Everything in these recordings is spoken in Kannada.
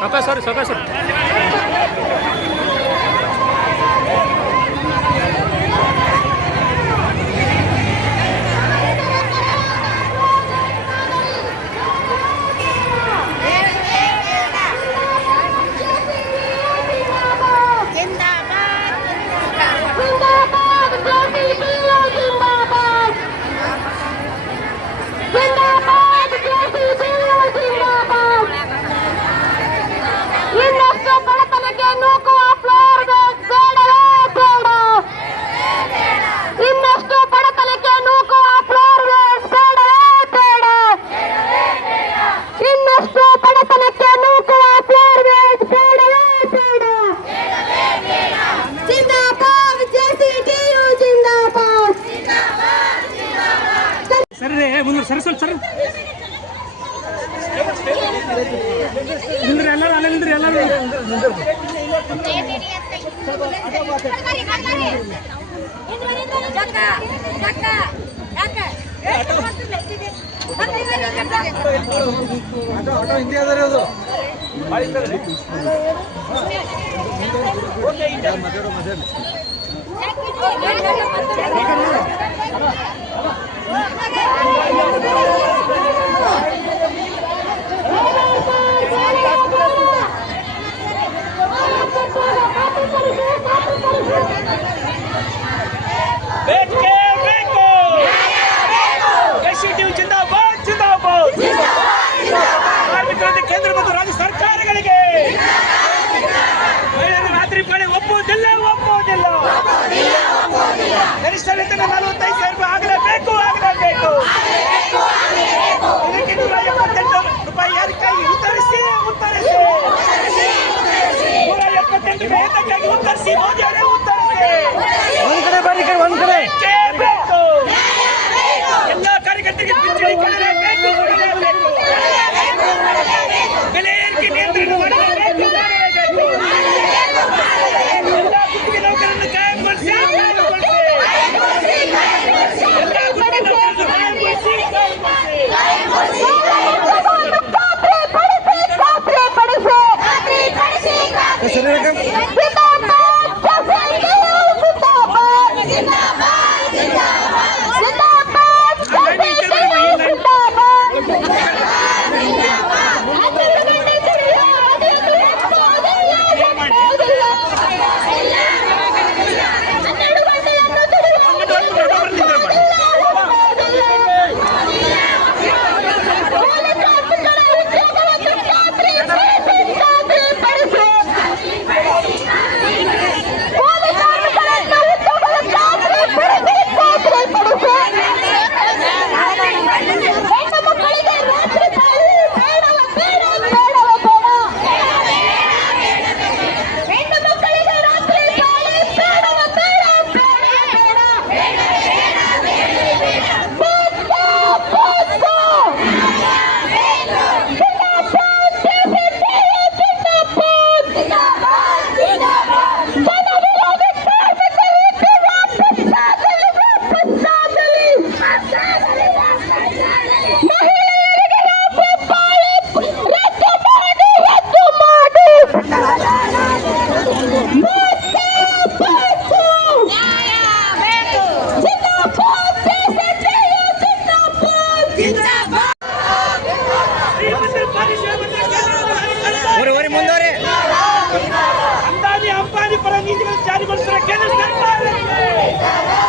సకాయ్ సార్ సకాయ్ సార్ ಸ್ವಲ್ಪ ಸರ್. ನಿಂದ್ರಿ ಎಲ್ಲರೂ ಅಲ್ಲೇ ನಿಂದ್ರಿ ಎಲ್ಲರೂ. ಆಟೋ ಹಿಂದೆ ಅದಾರೆ ಅದು ಮಾತಾಡೋ ಮಾತಾಡಿ Vete, Simón llegó. aqui de vestiário, mas para que não se apareça?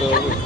ನಾನು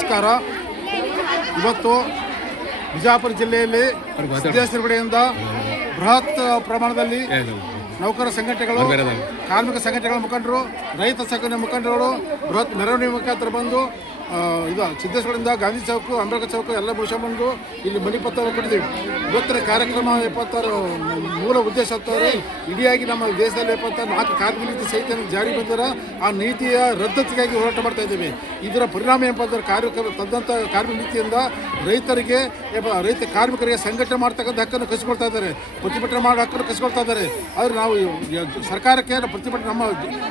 ನಮಸ್ಕಾರ. ಇವತ್ತು ಬಿಜಾಪುರ ಜಿಲ್ಲೆಯಲ್ಲಿ ಸಿದ್ದೇಶ್ವರಗುಡಿಯಿಂದ ಬೃಹತ್ ಪ್ರಮಾಣದಲ್ಲಿ ನೌಕರ ಸಂಘಟನೆಗಳು ಕಾರ್ಮಿಕ ಸಂಘಟನೆಗಳ ಮುಖಂಡರು ರೈತ ಸಂಘಟನೆ ಮುಖಂಡರುಗಳು ಬೃಹತ್ ಮೆರವಣಿಗೆ ಮುಖಾಂತರ ಬಂದು ಇದು ಸಿದ್ದೇಶ್ವರದಿಂದ ಗಾಂಧಿ ಚೌಕ್, ಅಂಬೇಡ್ಕರ್ ಚೌಕ್ ಎಲ್ಲ ಬಂದು ಇಲ್ಲಿ ಮಣಿಪತ್ರ ಕೊಟ್ಟಿದ್ದೀವಿ. ಇವತ್ತಿನ ಕಾರ್ಯಕ್ರಮ ಎಪ್ಪತ್ತಾರು, ಮೂಲ ಉದ್ದೇಶ ಅಂತಂದ್ರೆ ಇಡಿಯಾಗಿ ನಮ್ಮ ದೇಶದಲ್ಲಿ ಎಪ್ಪತ್ತಾರು ನಾಲ್ಕು ಕಾರ್ಮಿಕ ನೀತಿ ಸಹಿತ ಜಾರಿ ಬಂದರೆ ಆ ನೀತಿಯ ರದ್ದತಿಗಾಗಿ ಹೋರಾಟ ಮಾಡ್ತಾ ಇದ್ದೀವಿ. ಇದರ ಪರಿಣಾಮ ಏನಪ್ಪ ಕಾರ್ಯಕ್ರಮ ತದ್ದಂಥ ಕಾರ್ಮಿಕ ನೀತಿಯಿಂದ ರೈತರಿಗೆ ರೈತ ಕಾರ್ಮಿಕರಿಗೆ ಸಂಘಟನೆ ಮಾಡ್ತಕ್ಕಂಥ ಹಕ್ಕನ್ನು ಕಸಿಕೊಳ್ತಾ ಇದ್ದಾರೆ. ಪ್ರತಿಭಟನೆ ಮಾಡೋ ಹಕ್ಕನ್ನು ಕಸಿಕೊಳ್ತಾ ಇದ್ದಾರೆ. ಆದರೆ ನಾವು ಸರ್ಕಾರಕ್ಕೆ ಪ್ರತಿಭಟನೆ, ನಮ್ಮ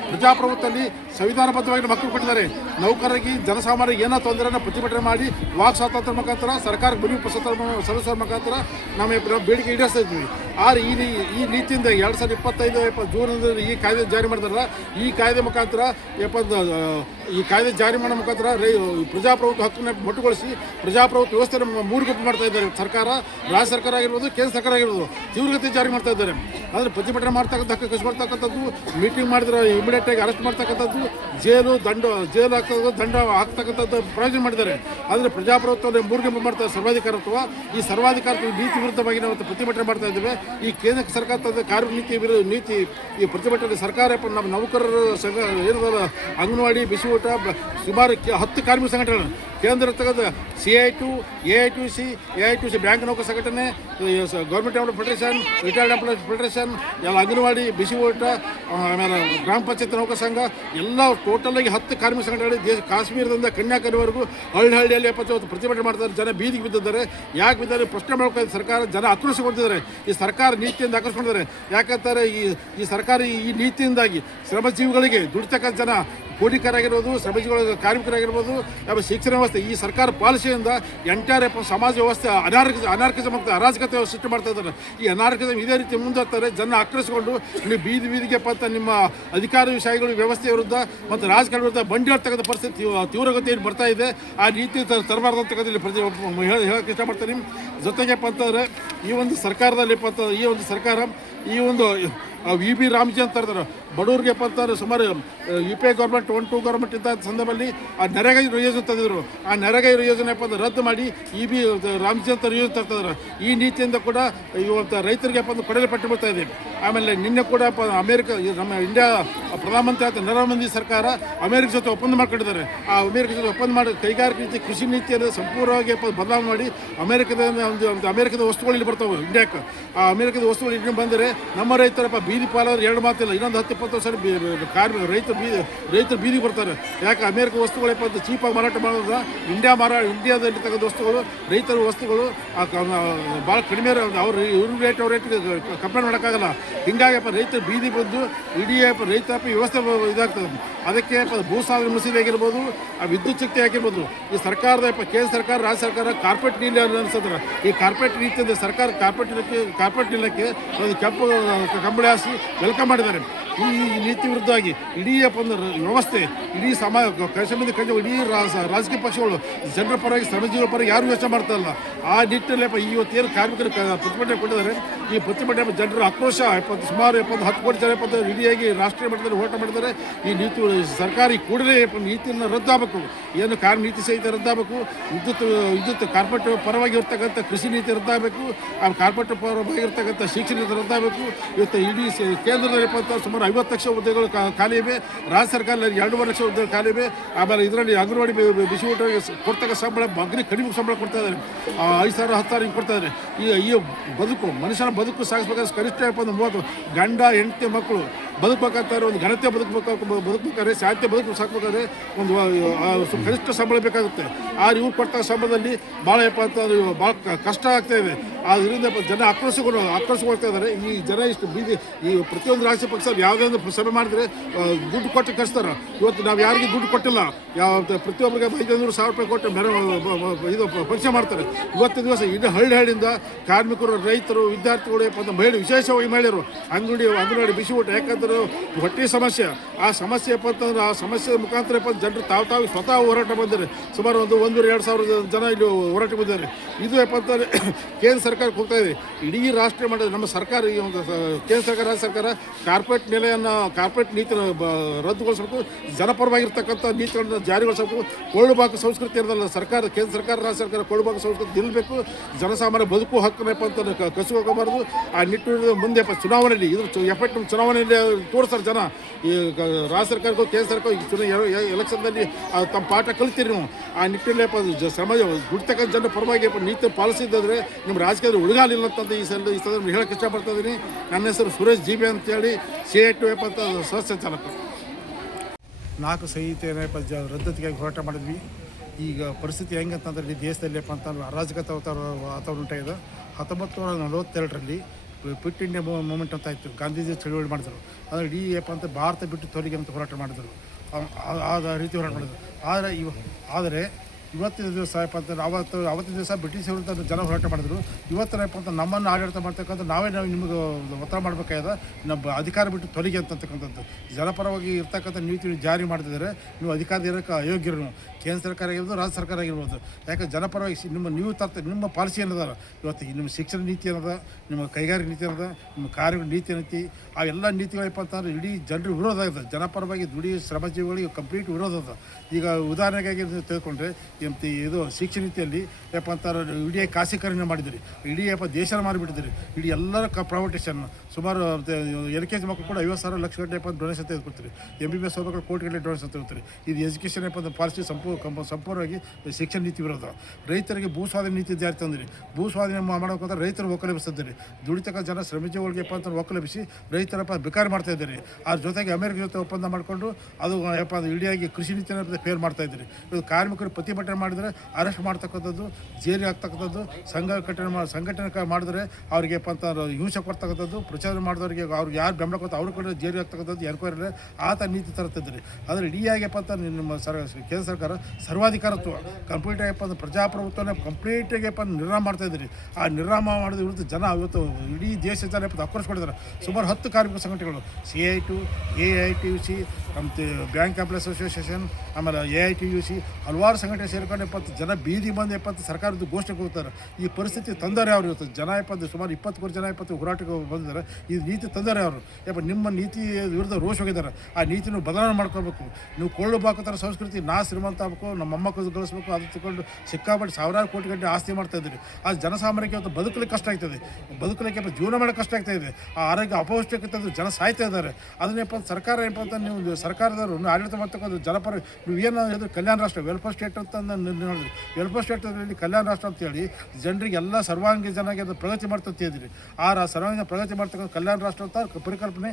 ಪ್ರಜಾಪ್ರಭುತ್ವದಲ್ಲಿ ಸಂವಿಧಾನಬದ್ಧವಾಗಿ ನಮ್ಮ ಹಕ್ಕು ಕೊಟ್ಟಿದ್ದಾರೆ. ನೌಕರರಿಗೆ ಜನಸಾಮಾನ್ಯರಿಗೆ ಏನೋ ತೊಂದರೆನ ಪ್ರತಿಭಟನೆ ಮಾಡಿ ವಾಕ್ ಸ್ವಾತಂತ್ರ್ಯ ಮುಖಾಂತರ ಸರ್ಕಾರ ಬಲಿ ಸ್ವತಂತ್ರ ಸಲ್ಲಿಸುವ ಮುಖಾಂತರ ನಮ್ಮ ಬೇಡಿಕೆ ಈಡೇರಿಸ್ತಾ ಇದ್ವಿ ಆದರೆ ಈ ಈ ನೀತಿಯಿಂದ ಎರಡು ಸಾವಿರದ ಇಪ್ಪತ್ತೈದು ಇಪ್ಪತ್ತು ಜೂನ್ ಈ ಕಾಯ್ದೆ ಜಾರಿ ಮಾಡಿದಾರಲ್ಲ, ಈ ಕಾಯ್ದೆ ಮುಖಾಂತರ ಈ ಕಾಯ್ದೆ ಜಾರಿ ಮಾಡೋ ಮುಖಾಂತರ ರೈ ಪ್ರಜಾಪ್ರಭುತ್ವ ಹಕ್ಕನ್ನು ಮೊಟ್ಟುಗೊಳಿಸಿ ಪ್ರಜಾಪ್ರಭುತ್ವ ವ್ಯವಸ್ಥೆಯನ್ನು ಮೂರು ಗುಂಪು ಮಾಡ್ತಾ ಇದ್ದಾರೆ. ಸರ್ಕಾರ, ರಾಜ್ಯ ಸರ್ಕಾರ ಆಗಿರ್ಬೋದು, ಕೇಂದ್ರ ಸರ್ಕಾರ ಆಗಿರ್ಬೋದು, ತೀವ್ರಗತಿ ಜಾರಿ ಮಾಡ್ತಾ ಇದ್ದಾರೆ. ಅಂದರೆ ಪ್ರತಿಭಟನೆ ಮಾಡ್ತಕ್ಕಂಥ ಕಸು ಮಾಡ್ತಕ್ಕಂಥದ್ದು ಮೀಟಿಂಗ್ ಮಾಡಿದ್ರೆ ಇಮಿಡಿಯೇಟಾಗಿ ಅರೆಸ್ಟ್ ಮಾಡ್ತಕ್ಕಂಥದ್ದು, ಜೈಲು ದಂಡ ಜೈಲು ಹಾಕ್ತಕ್ಕಂಥ ದಂಡ ಹಾಕ್ತಕ್ಕಂಥದ್ದು ಪ್ರಯೋಜನ ಮಾಡಿದ್ದಾರೆ. ಆದರೆ ಪ್ರಜಾಪ್ರಭುತ್ವದಲ್ಲಿ ಮೂರು ಗುಂಪು ಮಾಡ್ತಾರೆ ಸರ್ವಾಧಿಕಾರತ್ವ, ಈ ಸರ್ವಾಧಿಕಾರತ್ವ ನೀತಿ ವಿರುದ್ಧವಾಗಿ ನಾವು ಪ್ರತಿಭಟನೆ ಮಾಡ್ತಾ ಇದ್ದೇವೆ. ಈ ಕೇಂದ್ರ ಸರ್ಕಾರ ತಂದ ಕಾರ್ಮಿಕ ನೀತಿ ವಿರುದ್ಧ ನೀತಿ, ಈ ಪ್ರತಿಭಟನೆ ಸರ್ಕಾರ ನಮ್ಮ ನೌಕರರು ಸಂಘ ಏನದಲ್ಲ ಅಂಗನವಾಡಿ ಬಿಸಿ ಊಟ ಸುಮಾರು ಹತ್ತು ಕಾರ್ಮಿಕ ಸಂಘಟನೆಗಳು. ಕೇಂದ್ರ ತೆಗೆದು C I T U A I T U C A I T U C bank ನೌಕರ ಸಂಘಟನೆ government employee federation retired employee federation ಎಲ್ಲ ಅಂಗನವಾಡಿ ಬಿಸಿ ಆ, ಆಮೇಲೆ ಗ್ರಾಮ ಪಂಚಾಯತ್ ನೌಕರ ಸಂಘ ಎಲ್ಲ ಟೋಟಲ್ ಆಗಿ ಹತ್ತು ಕಾರ್ಮಿಕ ಸಂಘಟನೆಗಳು ದೇಶ ಕಾಶ್ಮೀರದಿಂದ ಕನ್ಯಾಕುಮಾರಿವರೆಗೂ ಹಳ್ಳಿ ಹಳ್ಳಿಯಲ್ಲಿ ಎಪ್ಪತ್ತು ಪ್ರತಿಭಟನೆ ಮಾಡ್ತಾರೆ ಜನ ಬೀದಿಗೆ ಬಿದ್ದಿದ್ದಾರೆ. ಯಾಕೆ ಬಿದ್ದಾರೆ ಪ್ರಶ್ನೆ ಮಾಡ್ಕೊಂಡು ಸರ್ಕಾರ ಜನ ಆಕ್ರೋಶಗೊಂಡಿದ್ದಾರೆ ಈ ಸರ್ಕಾರ ನೀತಿಯಿಂದ ಆಕರ್ಷಿಕೊಂಡಿದ್ದಾರೆ ಯಾಕಂತಾರೆ ಈ ಈ ಸರ್ಕಾರ ಈ ನೀತಿಯಿಂದಾಗಿ ಶ್ರಮಜೀವಿಗಳಿಗೆ ದುಡಿತಕ್ಕಂಥ ಜನ ಕೂಲಿಕರಾಗಿರ್ಬೋದು ಶ್ರಮಜೀವಿಗಳ ಕಾರ್ಮಿಕರಾಗಿರ್ಬೋದು ಯಾವ ಶಿಕ್ಷಣ ವ್ಯವಸ್ಥೆ, ಈ ಸರ್ಕಾರ ಪಾಲಿಸಿಯಿಂದ ಎಂಟೈರ್ ಸಮಾಜ ವ್ಯವಸ್ಥೆ ಅನಾರ್ಕ, ಅನಾರ್ಕಿಸಮ್ ಮತ್ತು ಅರಾಜಕತೆ ಸೃಷ್ಟಿ ಮಾಡ್ತಾ ಇದ್ದಾರೆ. ಈ ಅನಾರ್ಕಿಸಮ್ ಇದೇ ರೀತಿ ಮುಂದುವರ್ತಾರೆ, ಜನ ಆಕ್ರೋಶಗೊಂಡು ನೀವು ಬೀದಿ ಬೀದಿಗೆ ಪತ್ತ ನಿಮ್ಮ ಅಧಿಕಾರ ವಿಷಯಗಳು ವ್ಯವಸ್ಥೆ ವಿರುದ್ಧ ಮತ್ತು ರಾಜಕಾರಣ ವಿರುದ್ಧ ಬಂಡಿ ಆಡ್ತಕ್ಕಂಥ ಪರಿಸ್ಥಿತಿ ತೀವ್ರ- ತೀವ್ರಗತಿಯಲ್ಲಿ ಬರ್ತಾ ಇದೆ, ಆ ರೀತಿ ತರ ತರಬಾರ್ದಂತಕ್ಕಂಥ ಇಲ್ಲಿ ಪ್ರತಿ ಹೇಳಕ್ಕೆ ಇಷ್ಟಪಡ್ತೀನಿ ಜೊತೆಗೆ ಅಂತಂದರೆ ಈ ಒಂದು ಸರ್ಕಾರದಲ್ಲಿ ಪಂತ ಈ ಒಂದು ಸರ್ಕಾರ, ಈ ಒಂದು ವಿ ಬಿ ರಾಮ್ಜಿ ಅಂತ ಇರ್ತಾರೆ. ಬಡವ್ರಿಗೆ ಬರ್ತಾರೆ ಸುಮಾರು U P I government one two government ಇದ್ದ ಸಂದರ್ಭದಲ್ಲಿ ಆ ನೆರೆಗೈ ಯೋಜನೆ ತಂದಿದ್ರು. ಆ ನೆರೆಗೈ ಯೋಜನೆ ಬಂದು ರದ್ದು ಮಾಡಿ ಇ ಬಿ ರಾಮ್ಜಿ ಅಂತ ಯೋಜನೆ ತರ್ತಿದ್ರು ಈ ನೀತಿಯಿಂದ ಕೂಡ ಇವತ್ತು ರೈತರಿಗೆ ಬಂದು ಕೊಡಲೆ ಪಟ್ಟು ಬರ್ತಾ ಇದೆ. ಆಮೇಲೆ ನಿನ್ನೆ ಕೂಡ ಅಮೇರಿಕ ನಮ್ಮ ಇಂಡಿಯಾ ಪ್ರಧಾನಮಂತ್ರಿ ಆದ ನರೇಂದ್ರ ಮೋದಿ ಸರ್ಕಾರ ಅಮೇರಿಕ ಜೊತೆ ಒಪ್ಪಂದ ಮಾಡ್ಕೊಂಡಿದ್ದಾರೆ. ಆ ಅಮೇರಿಕ ಜೊತೆ ಒಪ್ಪಂದ ಮಾಡಿ ಕೈಗಾರಿಕೆ ನೀತಿ, ಕೃಷಿ ನೀತಿಯನ್ನು ಸಂಪೂರ್ಣವಾಗಿ ಬದಲಾವಣೆ ಮಾಡಿ ಅಮೆರಿಕದ ಒಂದು ಅಮೆರಿಕದ ಅಮೇರಿಕದ ವಸ್ತುಗಳು ಇಲ್ಲಿ ಬರ್ತಾವೆ ಇಂಡಿಯಾಕ್ಕೆ ಆ ಅಮೆರಿಕದ ವಸ್ತುಗಳು ಇಲ್ಲಿ ಬಂದರೆ ನಮ್ಮ ರೈತರಪ್ಪ ಬೀದಿ ಪಾಲಾದ್ರೆ ಎರಡು ಮಾತಿಲ್ಲ, ಇನ್ನೊಂದು ಹತ್ತು ಇಪ್ಪತ್ತು ವರ್ಷ ಕಾರ್ಮಿಕ ರೈತ ಬೀದಿ ರೈತರು ಬೀದಿ ಬರ್ತಾರೆ. ಯಾಕೆ ಅಮೇರಿಕ ವಸ್ತುಗಳಪ್ಪ ಅಂತ ಚೀಪಾಗಿ ಮಾರಾಟ ಮಾಡೋದ್ರ ಇಂಡಿಯಾ ಮಾರಾ ಇಂಡಿಯಾದಲ್ಲಿ ತಗೊಂಡ ವಸ್ತುಗಳು, ರೈತರ ವಸ್ತುಗಳು ಭಾಳ ಕಡಿಮೆ ಅವ್ರ ಇವ್ರ ರೇಟ್ ಅವ್ರ ರೇಟ್ಗೆ ಕಂಪ್ಲೇಂಟ್ ಮಾಡೋಕ್ಕಾಗಲ್ಲ. ಹಿಂಗಾಗಪ್ಪ ರೈತರು ಬೀದಿ ಬಂದು ಇಡೀ ರೈತಾಪಿ ವ್ಯವಸ್ಥೆ ಇದಾಗ್ತದೆ. ಅದಕ್ಕೆ ಭೂ ಸಾಧನೆ ಮಸೀದಿ ಆಗಿರ್ಬೋದು, ಆ ವಿದ್ಯುತ್ ಶಕ್ತಿ ಆಗಿರ್ಬೋದು, ಈ ಸರ್ಕಾರದ ಕೇಂದ್ರ ಸರ್ಕಾರ, ರಾಜ್ಯ ಸರ್ಕಾರ ಕಾರ್ಪೊರೇಟ್ ನೀಲಿ ಅನ್ಸಿದ್ರೆ ಈ ಕಾರ್ಪೊರೇಟ್ ರೀತಿಯಿಂದ ಸರ್ಕಾರ ಕಾರ್ಪೊರೇಟ್ ಕಾರ್ಪೊರೇಟ್ ನೀಲಕ್ಕೆ ಒಂದು ಕೆಂಪು ಕಂಬಳಿ ಹಾಸಿ ವೆಲ್ಕಮ್ ಮಾಡಿದ್ದಾರೆ. ಈ ನೀತಿ ವಿರುದ್ಧವಾಗಿ ಇಡೀ ಒಂದು ವ್ಯವಸ್ಥೆ, ಇಡೀ ಸಮಾಜ, ಕೈ ಇಡೀ ರಾಜ- ರಾಜಕೀಯ ಪಕ್ಷಗಳು ಜನರ ಪರವಾಗಿ ಸಮಾಜ ಪರವಾಗಿ ಯಾರು ಯೋಚನೆ ಮಾಡ್ತಾ ಇಲ್ಲ. ಆ ನಿಟ್ಟಿನಲ್ಲಿ ಇವತ್ತೇನು ಕಾರ್ಮಿಕರು ಪ್ರತಿಭಟನೆ ಕೊಟ್ಟಿದ್ದಾರೆ, ಈ ಪ್ರತಿಭಟನೆ ಜನರು ಆಕ್ರೋಶ, ಎಪ್ಪತ್ತು ಸುಮಾರು ಎಪ್ಪತ್ತು ಹತ್ತು ಕೋಟಿ ಜನ ಎಪ್ಪತ್ತು ಇಡೀಯಾಗಿ ರಾಷ್ಟ್ರೀಯ ಮಟ್ಟದಲ್ಲಿ ಹೋರಾಟ ಮಾಡಿದ್ದಾರೆ. ಈ ನೀತಿ ಸರ್ಕಾರಿ ಕೂಡಲೇ ನೀತಿಯನ್ನು ರದ್ದಾಗಬೇಕು. ಏನು ಕಾರ್ ನೀತಿ ಸಹಿತ ರದ್ದಾಗಬೇಕು, ವಿದ್ಯುತ್ ವಿದ್ಯುತ್ ಕಾರ್ಪೊರೇಟ್ ಪರವಾಗಿ ಇರ್ತಕ್ಕಂಥ ಕೃಷಿ ನೀತಿ ರದ್ದಾಗಬೇಕು, ಆ ಕಾರ್ಪೊರೇಟ್ ಪರವಾಗಿ ಇರ್ತಕ್ಕಂಥ ಶಿಕ್ಷಣ ನೀತಿ ರದ್ದಾಗಬೇಕು. ಇವತ್ತು ಇಡೀ ಕೇಂದ್ರದಲ್ಲಿ ಇಪ್ಪತ್ತು ಸುಮಾರು ಐವತ್ತು ಲಕ್ಷ ಹುದ್ದೆಗಳು ಖಾಲಿ ಇವೆ. ರಾಜ್ಯ ಸರ್ಕಾರದಲ್ಲಿ ಎರಡೂವರೆ ಲಕ್ಷ ಹುದ್ದೆಗಳು ಖಾಲಿ ಇವೆ. ಆಮೇಲೆ ಇದರಲ್ಲಿ ಅಂಗನವಾಡಿ ಬಿಸಿ ಊಟ ಕೊಡ್ತಕ್ಕ ಸಂಬಳ, ಅಗ್ನಿ ಕಡಿಮೆ ಸಂಬಳ ಕೊಡ್ತಾ ಇದ್ದಾರೆ. ಐದು ಸಾವಿರ, ಹತ್ತು ಸಾವಿರ ಹಿಂಗೆ ಕೊಡ್ತಾ ಇದ್ದಾರೆ ಈ ಈ ಬದುಕು, ಮನುಷ್ಯನ ಬದುಕು ಸಾಗಿಸ್ಬೇಕಾದ್ರೆ ಕನಿಷ್ಠ ಒಂದು ಮೂವತ್ತು, ಗಂಡ, ಹೆಂಡತಿ, ಮಕ್ಕಳು ಬದುಕಬೇಕಾಗ್ತಾರೆ ಒಂದು ಘನತೆ ಬದುಕಬೇಕು ಬದುಕಬೇಕಾದ್ರೆ ಸಾಹಿತ್ಯ ಬದುಕು ಸಾಕ್ಬೇಕಾದ್ರೆ ಒಂದು ಕನಿಷ್ಠ ಸಂಬಳ ಬೇಕಾಗುತ್ತೆ. ಆ ಇವ್ರು ಕೊಡ್ತಾ ಸಂಬಳದಲ್ಲಿ ಭಾಳ ಏನಪ್ಪ ಅಂತಂದರೆ ಭಾಳ ಕಷ್ಟ ಆಗ್ತಾ ಇದೆ. ಅದರಿಂದ ಜನ ಆಕ್ರೋಶಗಳು ಆಕ್ರೋಶಗೊಳ್ತಾ ಇದ್ದಾರೆ. ಈ ಜನ ಇಷ್ಟು ಬೀದಿ, ಈ ಪ್ರತಿಯೊಂದು ರಾಜಕೀಯ ಪಕ್ಷ ಯಾವುದೇ ಒಂದು ಸಭೆ ಮಾಡಿದ್ರೆ ದುಡ್ಡು ಕೊಟ್ಟು ಕಳಿಸ್ತಾರೆ. ಇವತ್ತು ನಾವು ಯಾರಿಗೂ ದುಡ್ಡು ಕೊಟ್ಟಿಲ್ಲ. ಯಾವ ಪ್ರತಿಯೊಬ್ಬರಿಗೆ ಐದೈನೂರು ಸಾವಿರ ರೂಪಾಯಿ ಕೊಟ್ಟು ಮೆರ ಇದು ಪರೀಕ್ಷೆ ಮಾಡ್ತಾರೆ. ಇವತ್ತು ದಿವಸ ಇಡೀ ಹಳ್ಳಿ ಹಳ್ಳಿಯಿಂದ ಕಾರ್ಮಿಕರು, ರೈತರು, ವಿದ್ಯಾರ್ಥಿಗಳು ಮತ್ತು ಮಹಿಳೆ, ವಿಶೇಷವಾಗಿ ಮಹಿಳೆಯರು, ಅಂಗಡಿ, ಅಂಗನವಾಡಿ ಬಿಸಿ ಊಟ, ಯಾಕಂದ್ರೆ ಹೊಟ್ಟೆ ಸಮಸ್ಯೆ. ಆ ಸಮಸ್ಯೆ ಅಂತಂದ್ರೆ ಆ ಸಮಸ್ಯೆ ಮುಖಾಂತರ ಜನರು ತಾವು ತಾವು ಸ್ವತಃ ಹೋರಾಟ ಬಂದಿದ್ದಾರೆ. ಸುಮಾರು ಒಂದು, ಒಂದೂವರೆ, ಎರಡು ಸಾವಿರ ಜನ ಇಲ್ಲಿ ಹೋರಾಟ ಬಂದಿದ್ದಾರೆ. ಇದು ಅಂತಂದ್ರೆ ಕೇಂದ್ರ ಸರ್ಕಾರಕ್ಕೆ ಹೋಗ್ತಾ ಇದೆ ಇಡೀ ರಾಷ್ಟ್ರೀಯ ಮಟ್ಟದ ನಮ್ಮ ಸರ್ಕಾರ, ಈ ಒಂದು ಕೇಂದ್ರ ಸರ್ಕಾರ, ರಾಜ್ಯ ಸರ್ಕಾರ ಕಾರ್ಪೊರೇಟ್ ನೆಲೆಯನ್ನು, ಕಾರ್ಪೊರೇಟ್ ನೀತಿ ರದ್ದುಗೊಳಿಸಬೇಕು, ಜನಪರವಾಗಿರ್ತಕ್ಕಂಥ ನೀತಿಗಳನ್ನು ಜಾರಿಗೊಳಿಸಬೇಕು ಭಾಗ ಸಂಸ್ಕೃತಿ ಇರೋದಲ್ಲ ಸರ್ಕಾರ, ಕೇಂದ್ರ ಸರ್ಕಾರ, ರಾಜ್ಯ ಸರ್ಕಾರ ಕೊಳ್ಳುಬಾಕು ಸಂಸ್ಕೃತಿ ನಿಲ್ಲಬೇಕು ಜನಸಾಮಾನ್ಯ ಬದುಕು ಹಕ್ಕನಪ್ಪ ಅಂತ ಕಸಿ ಕಸಿದುಕೋಬಾರ್ದು ಆ ನಿಟ್ಟಿನಲ್ಲಿ ಮುಂದೆ ಚುನಾವಣೆಯಲ್ಲಿ, ಇದ್ರ ಎಫೆಕ್ಟ್ ಚುನಾವಣೆಯಲ್ಲಿ ತೋರಿಸ್ತಾರೆ ಜನ. ಈ ರಾಜ್ಯ ಸರ್ಕಾರಕ್ಕೂ, ಕೇಂದ್ರ ಸರ್ಕಾರ ಈ ಚುನಾ ಎಲೆಕ್ಷನ್ದಲ್ಲಿ ತಮ್ಮ ಪಾಠ ಕಲಿತೀರಿ ನೀವು. ಆ ನಿಟ್ಟಿನಲ್ಲಿ ಸಮಾಜ ದುಡ್ತಕ್ಕಂಥ ಜನ ಪರವಾಗಿ ನೀತಿ ಪಾಲಿಸಿದ್ರೆ ನಿಮ್ಮ ರಾಜಕೀಯದಲ್ಲಿ ಉಳಿಗಾಲಿಲ್ಲ ಅಂತಂದು ಈ ಸಲ ಈ ಸಂದರ್ಭ ಹೇಳಕ್ಕೆ ಇಷ್ಟಪಡ್ತಾ ಇದ್ದೀನಿ. ನನ್ನ ಹೆಸರು ಸುರೇಶ್ ಜಿ ಬಿ ಅಂತೇಳಿ C A T U F ಅಂತ ಸಹ ಸಂಚಾಲಕ ನಾಲ್ಕು ಸಹಿತ ನೇಪಥ್ಯ ರದ್ದತಿಗಾಗಿ ಹೋರಾಟ ಮಾಡಿದ್ವಿ. ಈಗ ಪರಿಸ್ಥಿತಿ ಹೆಂಗಂತಂದ್ರೆ ಇಡೀ ದೇಶದಲ್ಲಿ ಅಂತಂದ್ರೆ ಅರಾಜಕತೆ ವಾತಾವರಣ ಉಂಟಾಗಿದೆ. ಹತ್ತೊಂಬತ್ತು ನೂರ ನಲವತ್ತೆರಡರಲ್ಲಿ ಕ್ವಿಟ್ ಇಂಡಿಯಾ ಮೂಮೆಂಟ್ ಅಂತ ಇತ್ತು ಗಾಂಧೀಜಿ ಚಳುವಳಿ ಮಾಡಿದರು. ಅಂದರೆ ಇಡೀ ಏಪ್ಪ ಅಂತ ಭಾರತ ಬಿಟ್ಟು ತೊಲಗಿ ಅಂತ ಹೋರಾಟ ಮಾಡಿದರು. ಆ ರೀತಿ ಹೋರಾಟ ಮಾಡಿದರು. ಆದರೆ ಇವ ಆದರೆ ಇವತ್ತಿನ ದಿವಸ ಏನಪ್ಪ ಅವತ್ತು, ಅವತ್ತಿನ ದಿವಸ ಬ್ರಿಟಿಷ್ ವಿರುದ್ಧ ಜನ ಹೋರಾಟ ಮಾಡಿದ್ರು. ಇವತ್ತು ಏನಪ್ಪ ಅಂತ ನಮ್ಮನ್ನು ಆಡಳಿತ ಮಾಡ್ತಕ್ಕಂಥ ನಾವೇ ನಾವು ನಿಮಗೆ ಒತ್ತಡ ಮಾಡಬೇಕಾದ ನಮ್ಮ ಅಧಿಕಾರ ಬಿಟ್ಟು ತೊಲಗಿ ಅಂತಕ್ಕಂಥದ್ದು. ಜನಪರವಾಗಿ ಇರ್ತಕ್ಕಂಥ ನೀತಿ ಜಾರಿ ಮಾಡ್ತಿದ್ದಾರೆ. ನೀವು ಅಧಿಕಾರ ಇರೋಕ್ಕೆ ಅಯೋಗ್ಯರು ಕೇಂದ್ರ ಸರ್ಕಾರ ಆಗಿರ್ಬೋದು, ರಾಜ್ಯ ಸರ್ಕಾರ ಆಗಿರ್ಬೋದು. ಯಾಕೆ ಜನಪರವಾಗಿ ನಿಮ್ಮ, ನೀವು ತರ್ತ, ನಿಮ್ಮ ಪಾಲಿಸಿ ಏನದ? ಇವತ್ತು ನಿಮ್ಮ ಶಿಕ್ಷಣ ನೀತಿ ಏನದ? ನಿಮ್ಮ ಕೈಗಾರಿಕೆ ನೀತಿ ಏನದ? ನಿಮ್ಮ ಕಾರ್ಯ ನೀತಿ ಏನೈತಿ? ಆ ಎಲ್ಲ ನೀತಿಗಳಪ್ಪ ಅಂತಂದ್ರೆ ಇಡೀ ಜನರು ವಿರೋಧ ಇದೆ ಜನಪರವಾಗಿ ದುಡಿ ಶ್ರಮಜೀವಿಗಳಿಗೆ ಕಂಪ್ಲೀಟ್ ವಿರೋಧ ಅದ ಈಗ ಉದಾಹರಣೆಗಾಗಿ ತಿಳ್ಕೊಂಡ್ರೆ ಎಂತ ಇದು ಶಿಕ್ಷಣ ನೀತಿಯಲ್ಲಿ ಯಪ್ಪ ಇಡೀ ಖಾಸೀಕರಣ ಮಾಡಿದ್ರಿ ಇಡೀ ಯಪ್ಪ ದೇಶನ ಮಾಡಿಬಿಟ್ಟಿದ್ದೀರಿ ಇಡೀ ಎಲ್ಲರ ಕ ಪ್ರೈವೇಟೇಷನ್ ಸುಮಾರು ಎಲ್ ಕೆ ಜಿ ಮಕ್ಕಳು ಕೂಡ ಐವತ್ತು ಸಾವಿರ ಲಕ್ಷ ಗಂಟೆ ಅಂತ ಡೊನೇಷನ್ ತೆಗೆದುಕೊಡ್ತೀರಿ. ಎಂ ಬಿ ಬಿ ಎಸ್ ಮಕ್ಕಳು ಕೋಟಿ ಗಂಟೆ ಡೊನೇಷನ್ ತೆಗೆದುಕೊಡ್ತೀರಿ. ಇದು ಎಜುಕೇಷನ್ ಯಪ್ಪ ಅಂತ ಪಾಲಿಸಿ ಸಂಪೂರ್ಣ ಸಂಪೂರ್ಣವಾಗಿ ಶಿಕ್ಷಣ ನೀತಿ ವಿರೋಧ ರೈತರಿಗೆ ಭೂ ಸ್ವಾಧೀನ ನೀತಿ ಜಾರಿ ತಂದಿರಿ. ಭೂ ಸ್ವಾಧೀನ ಮಾಡಬೇಕಂದ್ರೆ ರೈತರು ಒಕ್ಕಲೆಬಿಸ್ತಿದ್ದೀರಿ ದುಡಿತಕ್ಕ ಜನ ಶ್ರಮಿಜೀವಿಗಳಿಗೆ ಯಪ್ಪ ಅಂತ ಒಕ್ಕಲೆಬಿಸಿ ರೈತರಪ್ಪ ಬಿಕಾರ ಮಾಡ್ತಾ ಇದ್ದೀರಿ. ಅದ್ರ ಜೊತೆಗೆ ಅಮೇರಿಕ ಜೊತೆ ಒಪ್ಪಂದ ಮಾಡಿಕೊಂಡು ಅದು ಯಪ್ಪ, ಅದು ಇಡಿಯಾಗಿ ಕೃಷಿ ನೀತಿ ಫೇಲ್ ಮಾಡ್ತಾ ಇದ್ದೀರಿ. ಇದು ಕಾರ್ಮಿಕರು ಪ್ರತಿಭಟನೆ ಮಾಡಿದರೆ ಅರೆಸ್ಟ್ ಮಾಡ್ತಕ್ಕಂಥದ್ದು, ಜೈಲಿಗೆ ಆಗ್ತಕ್ಕಂಥದ್ದು ಸಂಘ ಮಾ, ಸಂಘಟನೆ ಮಾಡಿದ್ರೆ ಅವ್ರಿಗೆ ಯಪ್ಪ ಅಂತ ಹಿಂಸೆ ಕೊಡ್ತಕ್ಕಂಥದ್ದು ಪ್ರಚಾರ ಮಾಡಿದವರಿಗೆ ಅವ್ರಿಗೆ ಯಾರು ಬೆಂಬಲ ಕೊಡ್ತಾ ಅವ್ರ ಕಡೆ ಜೈಲಿಗೆ ಆಗ್ತಕ್ಕಂಥದ್ದು ಎನ್ಕ್ವೈರಿ ಆತ ನೀತಿ ತರುತ್ತಿದ್ದೀರಿ ಆದರೆ ಆಗ್ಯಪ್ಪ ಅಂತ ನಿಮ್ಮ ಸರ್, ಕೇಂದ್ರ ಸರ್ಕಾರ ಸರ್ವಾಧಿಕಾರತ್ವ ಕಂಪ್ಲೀಟ್ ಆಗಪ್ಪ ಅಂದ್ರೆ ಪ್ರಜಾಪ್ರಭುತ್ವನೇ ಕಂಪ್ಲೀಟಾಗಿ ಯಪ್ಪ ನಿರ್ನಾಮ ಮಾಡ್ತಾ ಇದ್ದೀರಿ ಆ ನಿರ್ನಾಮ ಮಾಡಿದ ಇವತ್ತು ಜನ ಇವತ್ತು ಇಡೀ ದೇಶ ಜನ ಯಪ್ಪ ಆಕ್ರೋಶಗೊಂಡಿದ್ದಾರೆ. ಸುಮಾರು ಹತ್ತು ಕಾರ್ಮಿಕ ಸಂಘಟನೆಗಳು, C I T U, A I T U C ಮತ್ತು ಬ್ಯಾಂಕ್ ಎಂಪ್ಲಾಯ್ ಅಸೋಸಿಯೇಷನ್ ಆಮೇಲೆ A I T U C, ಹಲವಾರು ಸಂಘಟನೆ ಸೇರ್ಕೊಂಡು ಎಪ್ಪತ್ತು ಜನ ಬೀದಿ ಬಂದು ಎಪ್ಪತ್ತು ಸರ್ಕಾರದ ಘೋಷಣೆ ಕೊಡ್ತಾರೆ. ಈ ಪರಿಸ್ಥಿತಿ ತಂದರೆ ಅವ್ರು ಇವತ್ತು. ಜನ ಇಪ್ಪತ್ತು ಸುಮಾರು ಇಪ್ಪತ್ತು ಕೋಟಿ ಜನ ಇಪ್ಪತ್ತು ಹೋರಾಟಕ್ಕೆ ಬಂದಿದ್ದಾರೆ. ಈ ನೀತಿ ತಂದರೆ ಅವರು. ಯಪ್ಪ ನಿಮ್ಮ ನೀತಿ ವಿರುದ್ಧ ರೋಷ ಹೋಗಿದ್ದಾರೆ. ಆ ನೀತಿನ ಬದಲಾವಣೆ ಮಾಡ್ಕೋಬೇಕು ನೀವು ಕೊಳ್ಳು ಬಾಕುತ್ತರ ಸಂಸ್ಕೃತಿ, ನಾ ಶ್ರೀಮಂತ ಆಗಬೇಕು, ನಮ್ಮ ಮೊಮ್ಮಕ್ಕಳು ಗಳಿಸ್ಬೇಕು, ಅದು ತಗೊಂಡು ಸಿಕ್ಕಾಪಟ್ಟು ಸಾವಿರಾರು ಕೋಟಿ ಗಂಟೆ ಆಸ್ತಿ ಮಾಡ್ತಾ ಇದ್ದೀರಿ. ಆ ಜನಸಾಮಾನ್ಯಕ್ಕೆ ಇವತ್ತು ಬದುಕಲಿಕ್ಕೆ ಕಷ್ಟ ಆಗ್ತದೆ ಬದುಕಲಿಕ್ಕೆ ಜೀವನ ಮಾಡೋಕ್ಕೆ ಕಷ್ಟ ಆಗ್ತಾ ಇದೆ. ಆ ಆರೋಗ್ಯ ಅಪೌಷ್ಟಿಕತೆ ಜನ ಸಾಯ್ತಾ ಇದ್ದಾರೆ. ಅದನ್ನೇಪ ಅಂತ ಸರ್ಕಾರ ಏನಪ್ಪ ಅಂತ ನೀವು ಸರ್ಕಾರದವರು ಆಡಳಿತ ಮಾಡ್ತಕ್ಕಂಥ ಜನಪರ, ನೀವು ಏನು ಹೇಳಿದ್ರು ಕಲ್ಯಾಣ ರಾಷ್ಟ್ರ ವೆಲ್ಫೇರ್ ಸ್ಟೇಟ್ ಅಂತ ಹೇಳಿದ್ರು. ವೆಲ್ಫೇರ್ ಸ್ಟೇಟಲ್ಲಿ ಕಲ್ಯಾಣ ರಾಷ್ಟ್ರ ಅಂತೇಳಿ ಜನರಿಗೆ ಎಲ್ಲ ಸರ್ವಾಂಗೀಣ ಜನಾಗಿ ಅದು ಪ್ರಗತಿ ಮಾಡ್ತಾ ಇದ್ದೀರಿ. ಆ ಸರ್ವಾಂಗೀಣ ಪ್ರಗತಿ ಮಾಡ್ತಕ್ಕಂಥ ಕಲ್ಯಾಣ ರಾಷ್ಟ್ರ ಅಂತ ಪರಿಕಲ್ಪನೆ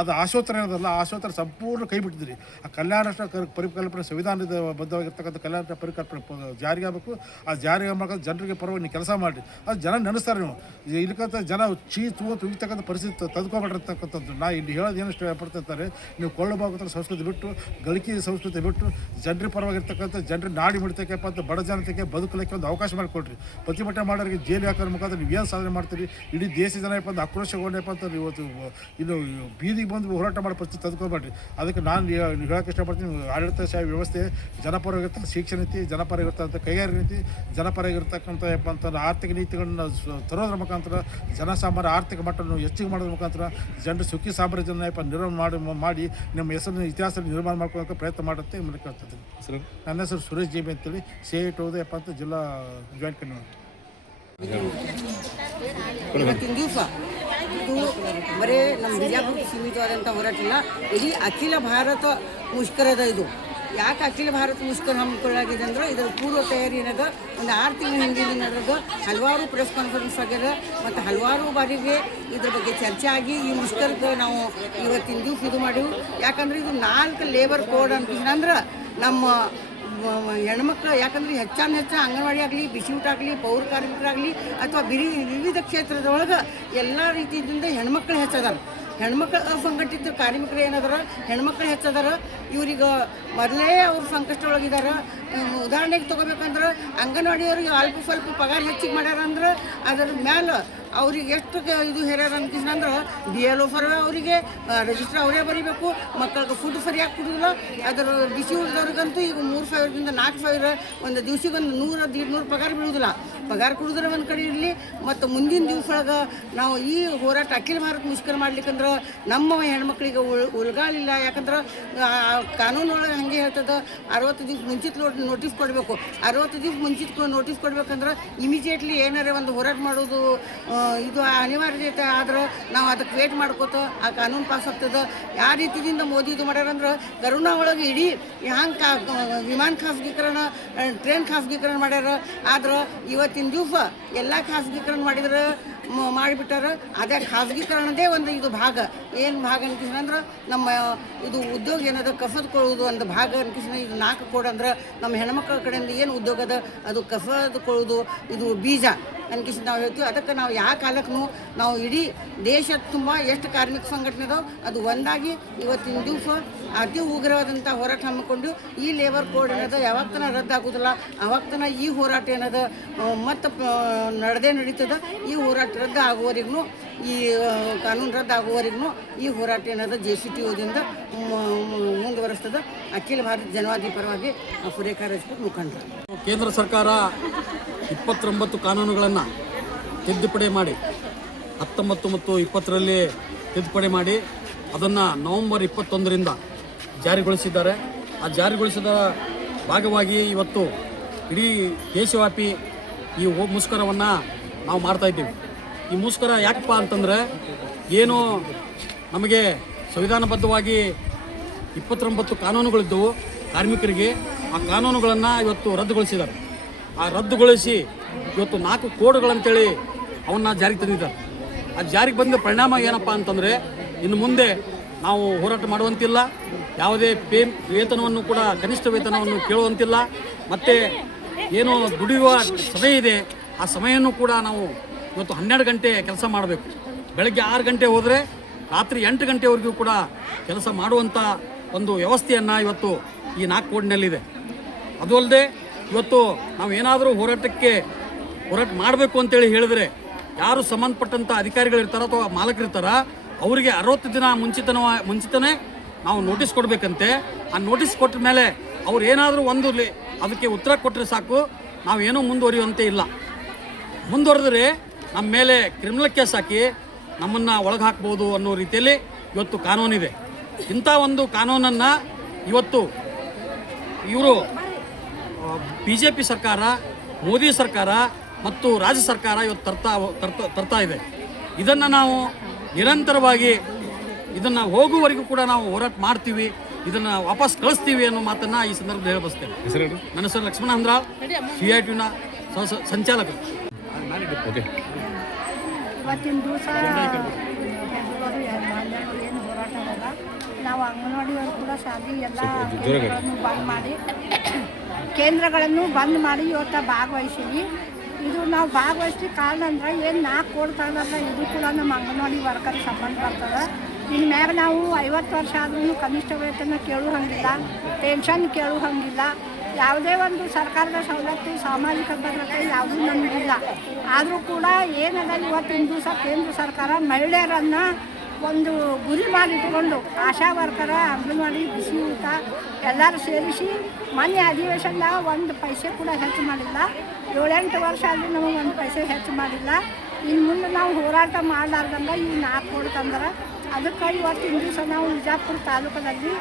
ಅದು ಆಶೋತ್ತರ ಇರೋದಲ್ಲ ಆಶೋತ್ತರ ಸಂಪೂರ್ಣ ಕೈ ಬಿಟ್ಟಿದ್ರಿ. ಆ ಕಲ್ಯಾಣ ರಾಷ್ಟ್ರ ಪರಿಕಲ್ಪನೆ ಸಂವಿಧಾನದ ಬದ್ಧವಾಗಿರ್ತಕ್ಕಂಥ ಕಲ್ಯಾಣ ಪರಿಕಲ್ಪನೆ ಜಾರಿಗೆ ಆಗಬೇಕು. ಆ ಜಾರಿಗೆ ಮಾಡ್ಕೊಂಡು ಜನರಿಗೆ ಪರವಾಗಿ ನೀವು ಕೆಲಸ ಮಾಡಿ ಅದು ಜನ ನೆನೆಸ್ತಾರೆ ನೀವು. ಇಲ್ಲಿಕಂತ ಜನ ಚೀ ತೂ ತುಗಿತಕ್ಕಂಥ ಪರಿಸ್ಥಿತಿ ತದ್ಕೊಂಡ್ಬಿಟ್ಟಿರ್ತಕ್ಕಂಥದ್ದು ನಾ ಇಲ್ಲಿ ಹೇಳೋದು ಏನು ಇಷ್ಟಪಡ್ತಿರ್ತಾರೆ ನೀವು ಕೊಳ್ಳಬಾಗುತ್ತ ಸಂಸ್ಕೃತಿ ಬಿಟ್ಟು, ಗಳಿಕೆ ಸಂಸ್ಕೃತಿ ಬಿಟ್ಟು ಜನರ ಪರವಾಗಿರ್ತಕ್ಕಂಥ ಜನರ ನಾಡಿ ಮಿಡ್ತಕ್ಕಪ್ಪ ಅಂತ ಬಡ ಜನತೆಗೆ ಬದುಕಲಿಕ್ಕೆ ಒಂದು ಅವಕಾಶ ಮಾಡಿಕೊಡ್ರಿ. ಪ್ರತಿಭಟನೆ ಮಾಡೋರಿಗೆ ಜೈಲು ಹಾಕೋದ್ರ ಮುಖಾಂತರ ನೀವು ಏನು ಸಾಧನೆ ಮಾಡ್ತೀರಿ? ಇಡೀ ದೇಶ ಜನ ಏನಪ್ಪ ಅಂತ ಆಕ್ರೋಶಗೊಂಡಪ್ಪ ಅಂತ ಇವತ್ತು ಇದು ಬೀದಿಗೆ ಬಂದು ಹೋರಾಟ ಮಾಡೋ ಪರಿಸ್ಥಿತಿ ತಂದ್ಕೊಬೇಡ್ರಿ ಅದಕ್ಕೆ ನಾನು ಹೇಳೋಕ್ಕೆ ಇಷ್ಟಪಡ್ತೀನಿ ಆಡಳಿತ ಶಾಹಿ ವ್ಯವಸ್ಥೆ ಜನಪರವಾಗಿರ್ತಕ್ಕಂಥ ಶಿಕ್ಷಣ ನೀತಿ ಜನಪರವಾಗಿರ್ತಕ್ಕಂಥ ಕೈಗಾರಿಕೆ ನೀತಿ ಜನಪರವಾಗಿರ್ತಕ್ಕಂಥ ಏನಪ್ಪ ಅಂತ ಆರ್ಥಿಕ ನೀತಿಗಳನ್ನ ತರೋದ್ರ ಮುಖಾಂತರ ಜನಸಾಮಾನ್ಯ ಆರ್ಥಿಕ ಮಟ್ಟವನ್ನು ಹೆಚ್ಚಿಗೆ ಮಾಡೋದ್ರ ಮುಖಾಂತರ ಜನರು ಸುಖಿ ಸಾಮ್ರಾಜ್ಯನ ಏನಪ್ಪ ನಿರ್ಮಾಣ ಮಾಡಿ ಮಾಡಿ ನಮ್ಮ ಹೆಸರಿನ ಇತಿಹಾಸ ನಿರ್ಮಾಣ ಮಾಡ್ಕೊಳ್ಳೋಕೆ ಪ್ರಯತ್ನ ಮಾಡುತ್ತೆ ಕೇಳ್ತಿದ್ದೀನಿ ನನ್ನ ಹೆಸರು ಸುರೇಶ್ ಜಿ ಬಿ ಅಂತೇಳಿ ಸಿ ಐ ಅಂತ ಜಿಲ್ಲಾ ಜಾಯಿಂಟ್ ಕನ್ವೀನರ್ ದಿವಸ ಇದು ಬರೀ ನಮ್ಮ ಬಿಜಾಪುರಕ್ಕೆ ಸೀಮಿತವಾದಂಥ ಹೋರಾಟ ಇಲ್ಲ ಇಡೀ ಅಖಿಲ ಭಾರತ ಮುಷ್ಕರದ ಇದು. ಯಾಕೆ ಅಖಿಲ ಭಾರತ ಮುಷ್ಕರ ಹಮ್ಮಿಕೊಳ್ಳಾಗಿದೆ ಅಂದ್ರೆ ಇದರ ಪೂರ್ವ ತಯಾರಿ ಏನದ ಒಂದು ಆರು ತಿಂಗಳ ಹಿಂದಿನ ನಡೆದ ಹಲವಾರು ಪ್ರೆಸ್ ಕಾನ್ಫರೆನ್ಸ್ ಆಗ್ಯದ ಮತ್ತು ಹಲವಾರು ಬಾರಿಗೆ ಇದ್ರ ಬಗ್ಗೆ ಚರ್ಚೆ ಆಗಿ ಈ ಮುಷ್ಕರಕ್ಕೆ ನಾವು ಇವತ್ತಿನ ದಿವಸ ಇದು ಮಾಡಿವು. ಯಾಕಂದ್ರೆ ಇದು ನಾಲ್ಕು ಲೇಬರ್ ಕೋಡ್ ಅಂತ ಅಂದ್ರೆ ನಮ್ಮ ಹೆಣ್ಮಕ್ಳು ಯಾಕಂದ್ರೆ ಹೆಚ್ಚಾನ ಹೆಚ್ಚು ಅಂಗನವಾಡಿ ಆಗಲಿ, ಬಿಸಿ ಊಟ ಆಗಲಿ, ಪೌರ ಕಾರ್ಮಿಕರಾಗಲಿ ಅಥವಾ ಬಿರಿ ವಿವಿಧ ಕ್ಷೇತ್ರದೊಳಗೆ ಎಲ್ಲ ರೀತಿಯಿಂದ ಹೆಣ್ಮಕ್ಳು ಹೆಚ್ಚದಾರ. ಹೆಣ್ಮಕ್ಳು ಅಸಂಘಟಿತ ಕಾರ್ಮಿಕರು ಏನದಾರ, ಹೆಣ್ಮಕ್ಳು ಹೆಚ್ಚದಾರ, ಇವ್ರಿಗೆ ಮೊದಲೇ ಅವ್ರು ಸಂಕಷ್ಟ ಒಳಗಿದ್ದಾರೆ ಉದಾಹರಣೆಗೆ ತೊಗೋಬೇಕಂದ್ರೆ ಅಂಗನವಾಡಿಯವ್ರಿಗೆ ಅಲ್ಪ ಸ್ವಲ್ಪ ಪಗಾರ ಹೆಚ್ಚಿಗೆ ಮಾಡ್ಯಾರ ಅಂದ್ರೆ ಅದ್ರ ಮ್ಯಾಲೆ ಅವ್ರಿಗೆ ಎಷ್ಟು ಇದು ಹೇರ್ಯಾರ ಅಂದ್ರೆ ಡಿ ಎಲ್ ಒ ಫರ್ವೆ ಅವರಿಗೆ ರಿಜಿಸ್ಟರ್ ಅವರೇ ಬರೀಬೇಕು. ಮಕ್ಕಳಿಗೆ ಫುಡ್ ಸರಿಯಾಗಿ ಕೊಡೋದಿಲ್ಲ ಅದರ ಬಿಸಿ ಉಳಿದವ್ರಿಗಂತೂ ಈಗ ಮೂರು ಸಾವಿರದಿಂದ ನಾಲ್ಕು ಸಾವಿರ, ಒಂದು ದಿವ್ಸಕ್ಕೆ ಒಂದು ನೂರ ನೂರು ಪಗಾರ ಬೀಳುವುದಿಲ್ಲ ಪಗಾರ ಕುಡಿದ್ರೆ ಒಂದು ಕಡೆ ಇರಲಿ, ಮತ್ತು ಮುಂದಿನ ದಿವಸ ನಾವು ಈ ಹೋರಾಟ ಅಖಿಲ ಮಾರಕ್ಕೆ ಮುಷ್ಕರ ಮಾಡ್ಲಿಕ್ಕಂದ್ರೆ ನಮ್ಮ ಹೆಣ್ಮಕ್ಳಿಗೆ ಉಳ್, ಉಳ್ಗಾಲಿಲ್ಲ. ಯಾಕಂದ್ರೆ ಕಾನೂನೊಳಗೆ ಕಾನೂನು ಒಳಗೆ ಹಂಗೆ ಹೇಳ್ತದ, ಅರವತ್ತು ದಿವ್ಸ ಮುಂಚಿತ ನೋಟಿಸ್ ಕೊಡಬೇಕು. ಅರವತ್ತು ದಿವ್ಸ ಮುಂಚಿತ ನೋಟಿಸ್ ಕೊಡ್ಬೇಕಂದ್ರೆ ಇಮಿಡಿಯೇಟ್ಲಿ ಏನಾರ ಒಂದು ಹೋರಾಟ ಮಾಡೋದು ಇದು ಅನಿವಾರ್ಯತೆ ಆದ್ರೆ ನಾವು ಅದಕ್ಕೆ ವೇಟ್ ಮಾಡ್ಕೋತ, ಆ ಕಾನೂನು ಪಾಸ್ ಆಗ್ತದೆ. ಯಾವ ರೀತಿಯಿಂದ ಮೋದಿ ಇದು ಮಾಡ್ಯಾರ ಅಂದ್ರೆ, ಕರೋನಾ ಒಳಗೆ ಇಡೀ ಹ್ಯಾಂಗೆ ಕಾ, ವಿಮಾನ ಖಾಸಗೀಕರಣ ಟ್ರೈನ್ ಖಾಸಗೀಕರಣ ಮಾಡ್ಯಾರ. ಆದ್ರೆ ಇವತ್ತಿನ ದಿವಸ ಎಲ್ಲ ಖಾಸಗೀಕರಣ ಮಾಡಿದ್ರೆ ಮಾಡಿಬಿಟ್ಟಾರ. ಅದೇ ಖಾಸಗೀಕರಣದೇ ಒಂದು ಇದು ಭಾಗ. ಏನು ಭಾಗ ಅಂದ್ರೆ, ನಮ್ಮ ಇದು ಉದ್ಯೋಗ ಏನದ ಕಸದ್ಕೊಳ್ಳೋದು ಒಂದು ಭಾಗ ಅನ್ಕಿಸಿನ ಇದು ನಾಲ್ಕು ಕೋಡ್ ಅಂದ್ರೆ ನಮ್ಮ ಹೆಣ್ಮಕ್ಳ ಕಡೆಯಿಂದ ಏನು ಉದ್ಯೋಗ ಅದ, ಅದು ಕಸದ್ಕೊಳ್ಳೋದು ಇದು ಬೀಜ ಅನ್ಕಿಸಿ ನಾವು ಹೇಳ್ತೀವಿ. ಅದಕ್ಕೆ ನಾವು ಯಾವ ಕಾಲಕ್ಕೂ ನಾವು ಇಡೀ ದೇಶ ತುಂಬ ಎಷ್ಟು ಕಾರ್ಮಿಕ ಸಂಘಟನೆ ಇದಾವೆ ಅದು ಒಂದಾಗಿ ಇವತ್ತಿನ ದಿವಸ ಅತಿ ಉಗ್ರವಾದಂಥ ಹೋರಾಟ ಹಮ್ಮಿಕೊಂಡು ಈ ಲೇಬರ್ ಕೋಡ್ ಏನದ ಯಾವಾಗ ತನಕ ರದ್ದಾಗೋದಿಲ್ಲ ಈ ಹೋರಾಟ ಏನದ ಮತ್ತು ನಡೆದೇ ನಡೀತದ, ಈ ಹೋರಾಟ ರದ್ದು ಆಗುವವರೆಗೂ ಈ ಕಾನೂನು ರದ್ದು ಆಗುವವರೆಗೂ ಈ ಹೋರಾಟ ಏನದ ಜೆ ಸಿ ಟಿ ಓದಿಂದ ಮುಂದುವರೆಸ್ತದ. ಅಖಿಲ ಭಾರತ ಜನವಾದಿ ಪರವಾಗಿ ಸುರೇಖಾ ರಾಜ್ಪೂತ್ ಮುಖಂಡರು ಕೇಂದ್ರ ಸರ್ಕಾರ ಇಪ್ಪತ್ತೊಂಬತ್ತು ಕಾನೂನುಗಳನ್ನು ತಿದ್ದುಪಡಿ ಮಾಡಿ ಹತ್ತೊಂಬತ್ತು ಮತ್ತು ಇಪ್ಪತ್ತರಲ್ಲಿ ತಿದ್ದುಪಡಿ ಮಾಡಿ, ಅದನ್ನು ನವಂಬರ್ ಇಪ್ಪತ್ತೊಂದರಿಂದ ಜಾರಿಗೊಳಿಸಿದ್ದಾರೆ. ಆ ಜಾರಿಗೊಳಿಸಿದ ಭಾಗವಾಗಿ ಇವತ್ತು ಇಡೀ ದೇಶವ್ಯಾಪಿ ಈ ಮುಷ್ಕರವನ್ನು ನಾವು ಮಾಡ್ತಾಯಿದ್ದೀವಿ ಈ ಮುಷ್ಕರ ಯಾಕಪ್ಪ ಅಂತಂದರೆ, ಏನು ನಮಗೆ ಸಂವಿಧಾನಬದ್ಧವಾಗಿ ಇಪ್ಪತ್ತೊಂಬತ್ತು ಕಾನೂನುಗಳಿದ್ದವು ಕಾರ್ಮಿಕರಿಗೆ, ಆ ಕಾನೂನುಗಳನ್ನು ಇವತ್ತು ರದ್ದುಗೊಳಿಸಿದ್ದಾರೆ. ಆ ರದ್ದುಗೊಳಿಸಿ ಇವತ್ತು ನಾಲ್ಕು ಕೋಡ್ಗಳಂತೇಳಿ ಅವನ್ನ ಜಾರಿಗೆ ತಂದಿದ್ದಾರೆ. ಆ ಜಾರಿಗೆ ಬಂದ ಪರಿಣಾಮ ಏನಪ್ಪ ಅಂತಂದರೆ, ಇನ್ನು ಮುಂದೆ ನಾವು ಹೋರಾಟ ಮಾಡುವಂತಿಲ್ಲ, ಯಾವುದೇ ಪೇ, ವೇತನವನ್ನು ಕೂಡ, ಕನಿಷ್ಠ ವೇತನವನ್ನು ಕೇಳುವಂತಿಲ್ಲ, ಮತ್ತು ಏನು ದುಡಿಯುವ ಸಮಯ ಇದೆ, ಆ ಸಮಯವನ್ನು ಕೂಡ ನಾವು ಇವತ್ತು ಹನ್ನೆರಡು ಗಂಟೆ ಕೆಲಸ ಮಾಡಬೇಕು. ಬೆಳಗ್ಗೆ ಆರು ಗಂಟೆ ಹೋದರೆ, ರಾತ್ರಿ ಎಂಟು ಗಂಟೆವರೆಗೂ ಕೂಡ ಕೆಲಸ ಮಾಡುವಂಥ ಒಂದು ವ್ಯವಸ್ಥೆಯನ್ನು ಇವತ್ತು ಈ ನಾಲ್ಕು ಕೋಡ್ನಲ್ಲಿದೆ ಅದು ಅಲ್ಲದೆ, ಇವತ್ತು ನಾವು ಏನಾದರೂ ಹೋರಾಟಕ್ಕೆ, ಹೋರಾಟ ಮಾಡಬೇಕು ಅಂತೇಳಿ ಹೇಳಿದ್ರೆ ಯಾರು ಸಂಬಂಧಪಟ್ಟಂಥ ಅಧಿಕಾರಿಗಳಿರ್ತಾರೋ ಅಥವಾ ಮಾಲಕರಿರ್ತಾರ ಅವರಿಗೆ ಅರವತ್ತು ದಿನ ಮುಂಚಿತನ ಮುಂಚಿತನೇ ನಾವು ನೋಟಿಸ್ ಕೊಡಬೇಕಂತೆ. ಆ ನೋಟಿಸ್ ಕೊಟ್ಟ ಮೇಲೆ ಅವ್ರು ಏನಾದರೂ ಒಂದು ಅದಕ್ಕೆ ಉತ್ತರ ಕೊಟ್ಟರೆ ಸಾಕು, ನಾವು ಏನೂ ಮುಂದುವರಿಯುವಂತೆ ಇಲ್ಲ. ಮುಂದುವರೆದ್ರೆ ನಮ್ಮ ಮೇಲೆ ಕ್ರಿಮಿನಲ್ ಕೇಸ್ ಹಾಕಿ ನಮ್ಮನ್ನು ಒಳಗೆ ಹಾಕ್ಬೋದು ಅನ್ನೋ ರೀತಿಯಲ್ಲಿ ಇವತ್ತು ಕಾನೂನಿದೆ. ಇಂಥ ಒಂದು ಕಾನೂನನ್ನು ಇವತ್ತು ಇವರು ಬಿ ಜೆ ಪಿ ಸರ್ಕಾರ, ಮೋದಿ ಸರ್ಕಾರ ಮತ್ತು ರಾಜ್ಯ ಸರ್ಕಾರ ಇವತ್ತು ತರ್ತಾ ತರ್ತಾ ತರ್ತಾ ಇದೆ. ಇದನ್ನು ನಾವು ನಿರಂತರವಾಗಿ ಇದನ್ನು ಹೋಗುವವರೆಗೂ ಕೂಡ ನಾವು ಹೋರಾಟ ಮಾಡ್ತೀವಿ ಇದನ್ನು ವಾಪಸ್ ಕಳಿಸ್ತೀವಿ ಅನ್ನೋ ಮಾತನ್ನು ಈ ಸಂದರ್ಭದಲ್ಲಿ ಹೇಳಬಸ್ತೇನೆ ನನ್ನ ಹೆಸರು ಲಕ್ಷ್ಮಣ ಅಂದ್ರ ಸಿ ಐ ಟಿನ ಸಂಚಾಲಕರು ಇವತ್ತಿನ ದಿವಸ ಏನು ಹೋರಾಟ ಅಲ್ಲ ನಾವು ಅಂಗನವಾಡಿಯವರು ಕೂಡ ಶಾಲೆ ಎಲ್ಲ ಕೇಂದ್ರಗಳನ್ನು ಬಂದ್ ಮಾಡಿ ಕೇಂದ್ರಗಳನ್ನು ಬಂದ್ ಮಾಡಿ ಇವತ್ತು ಭಾಗವಹಿಸೀವಿ. ಇದು ನಾವು ಭಾಗವಹಿಸ್ಲಿಕ್ಕೆ ಕಾರಣ ಅಂದ್ರೆ ಏನು ನಾಲ್ಕು ಕೊಡ್ತಾರಲ್ಲ ಇದು ಕೂಡ ನಮ್ಮ ಅಂಗನವಾಡಿ ವರ್ಕರ್ ಸಂಬಂಧ ಬರ್ತದೆ ಇನ್ನು ಮ್ಯಾಗ ನಾವು ಐವತ್ತು ವರ್ಷ ಆದ್ರೂ ಕನಿಷ್ಠ ವೇತನ ಕೇಳೋ ಹಂಗಿಲ್ಲ ಪೆನ್ಷನ್ ಕೇಳೋ ಹಂಗಿಲ್ಲ ಯಾವುದೇ ಒಂದು ಸರ್ಕಾರದ ಸವಲತ್ತು, ಸಾಮಾಜಿಕ ಭದ್ರತೆ ಯಾವುದೂ ನಮಗಿಲ್ಲ ಆದರೂ ಕೂಡ ಏನದ ಇವತ್ತಿನ ದಿವಸ ಕೇಂದ್ರ ಸರ್ಕಾರ ಮಹಿಳೆಯರನ್ನು ಒಂದು ಗುರಿ ಮಾಡಿಟ್ಕೊಂಡು ಆಶಾ ವರ್ಕರ, ಅಂಗನವಾಡಿ ಬಿಸಿ ಊಟ ಎಲ್ಲರೂ ಸೇರಿಸಿ ಮನೆ ಅಧಿವೇಶನದಾಗ ಒಂದು ಪೈಸೆ ಕೂಡ ಹೆಚ್ಚು ಮಾಡಿಲ್ಲ. ಏಳೆಂಟು ವರ್ಷ ಆದರೂ ನಮಗೆ ಒಂದು ಪೈಸೆ ಹೆಚ್ಚು ಮಾಡಿಲ್ಲ. ಇನ್ನು ಮುಂದೆ ನಾವು ಹೋರಾಟ ಮಾಡಲಾರ್ದಂಗೆ ಈ ನಾಲ್ಕು ಕೊಡ್ತಂದ್ರೆ ಅದಕ್ಕೆ ಇವತ್ತಿನ ದಿವಸ ನಾವು ಬಿಜಾಪುರ ತಾಲೂಕಿನಲ್ಲಿ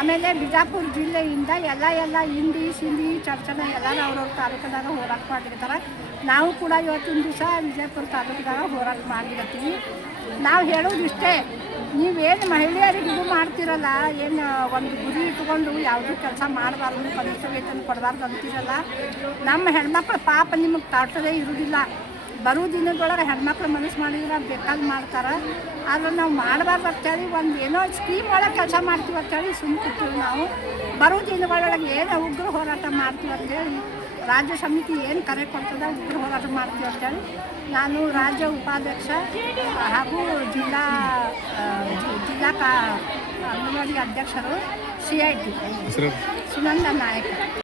ಆಮೇಲೆ ಬಿಜಾಪುರ ಜಿಲ್ಲೆಯಿಂದ ಎಲ್ಲ ಎಲ್ಲ ಹಿಂದಿ, ಸಿಂಧಿ, ಚರ್ಚನ ಎಲ್ಲರೂ ಅವ್ರವ್ರ ತಾಲೂಕದಾಗ ಹೋರಾಟ ಮಾಡಿರ್ತಾರೆ. ನಾವು ಕೂಡ ಇವತ್ತಿನ ದಿವಸ ವಿಜಯಪುರ ತಾಲೂಕದಾಗ ಹೋರಾಟ ಮಾಡಿರ್ತೀವಿ. ನಾವು ಹೇಳೋದು ಇಷ್ಟೇ ನೀವೇನು ಮಹಿಳೆಯರಿಗೆ ಇದು ಮಾಡ್ತಿರಲ್ಲ, ಏನು, ಒಂದು ಗುರಿ ಇಟ್ಕೊಂಡು ಯಾವುದೂ ಕೆಲಸ ಮಾಡಬಾರ್ದು ಕನಿಷ್ಠ ವೇತನ ಕೊಡಬಾರ್ದು ಅಂತಿರಲ್ಲ. ನಮ್ಮ ಹೆಣ್ಮಕ್ಳು ಪಾಪ ನಿಮಗೆ ತಾಟದೇ ಇರುವುದಿಲ್ಲ ಬರೋ ದಿನದೊಳಗೆ ಹೆಣ್ಮಕ್ಳು ಮನಸ್ಸು ಮಾಡಿದ್ರೆ ಬೇಕಾಗಿ ಮಾಡ್ತಾರೆ. ಆದ್ರೆ ನಾವು ಮಾಡಬಾರ್ದು ಅಂತೇಳಿ ಒಂದು ಏನೋ ಸ್ಕೀಮ್ ಒಳಗೆ ಕೆಲಸ ಮಾಡ್ತೀವಿ ಅಂತೇಳಿ ಸುಮ್ಮನೆ ನಾವು. ಬರೋ ದಿನಗಳೊಳಗೆ ಏನು ಉಗ್ರ ಹೋರಾಟ ಮಾಡ್ತೀವಿ ಅಂತೇಳಿ ರಾಜ್ಯ ಸಮಿತಿ ಏನು ಕರೆ ಕೊಡ್ತದೆ ಉಗ್ರ ಹೋರಾಟ ಮಾಡ್ತೀವಿ ಅಂತೇಳಿ. ನಾನು ರಾಜ್ಯ ಉಪಾಧ್ಯಕ್ಷ ಹಾಗೂ ಜಿಲ್ಲಾ ಜಿಲ್ಲಾ ಕಾ ಅಂಗನವಾಡಿ ಅಧ್ಯಕ್ಷರು C I T. Sunanda Nayak.